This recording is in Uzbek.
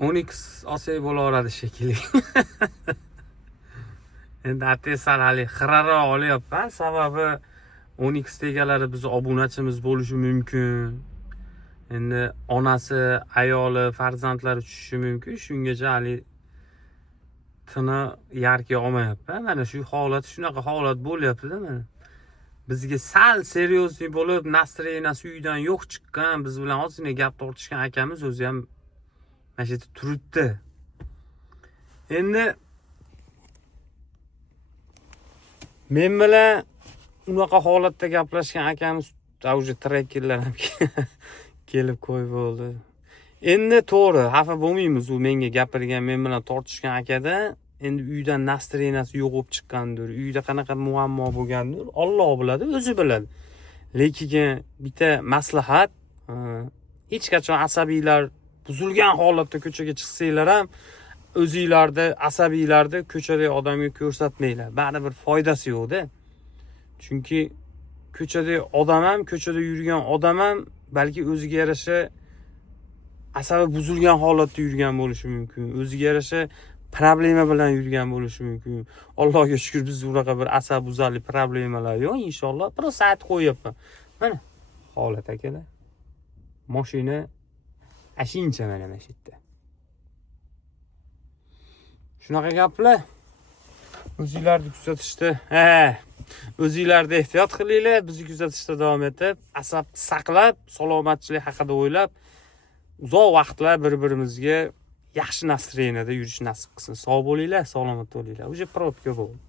10x olsak bo'laveradi shekilli. Endi atesal hali xiraroq olyapman, sababi 10x egalari biz obunachimiz bo'lishi mumkin. Endi onasi, ayoli, farzandlari tushishi mumkin. Shungacha hali tini yarki olmayapman. Mana shu holat, shunaqa holat bo'lyapti-da mana. Bizga sal seriozniy bo'lib, настроенияsi uydan yo'q chiqqan, biz bilan ozgina gap tortishgan akamiz o'zi ham mana shu yerda turibdi. Endi men bilan unaqa holatda gaplashgan akamiz уже trekkerlar ham kelib qo'yib bo'ldi. Endi to'g'ri, xafa bo'lmaymiz, u menga gapirgan, men bilan tortishgan akada endi uydan настроенияsi yo'q bo'lib chiqqandir, uyda qanaqa muammo bo'lgandir, Alloh biladi, o'zi biladi. Lekin bitta maslahat, hech qachon asabiylar buzilgan holatda ko'chaga chiqsanglar ham o'zingizlarda asabiylarni ko'chadagi odamga ko'rsatmanglar. Baribir foydasi yo'qda. Chunki ko'chadagi odam ham, ko'chada yurgan odam ham balki o'ziga yarasha asabi buzilgan holatda yurgan bo'lishi mumkin. O'ziga yarasha problema bilan yurgan bo'lishi mumkin. Allohga shukr, biz unaqa bir asab buzarli problemalar yo'q, inshaalloh. Bir soat qo'yapman. Mana holat akalar. Mashina ashincha mana shu yerda. Shunaqa gaplar. O'zingizlarni kuzatishda, o'zingizlarda ehtiyot qilinglar, bizni kuzatishda davom etib, asabni saqlab, salomatchilik haqida o'ylab, uzoq vaqtlar bir-birimizga yaxshi настроенияda yurish nasib qilsin. Sog' bo'linglar, salomat bo'linglar. Uje probka bo'ldi.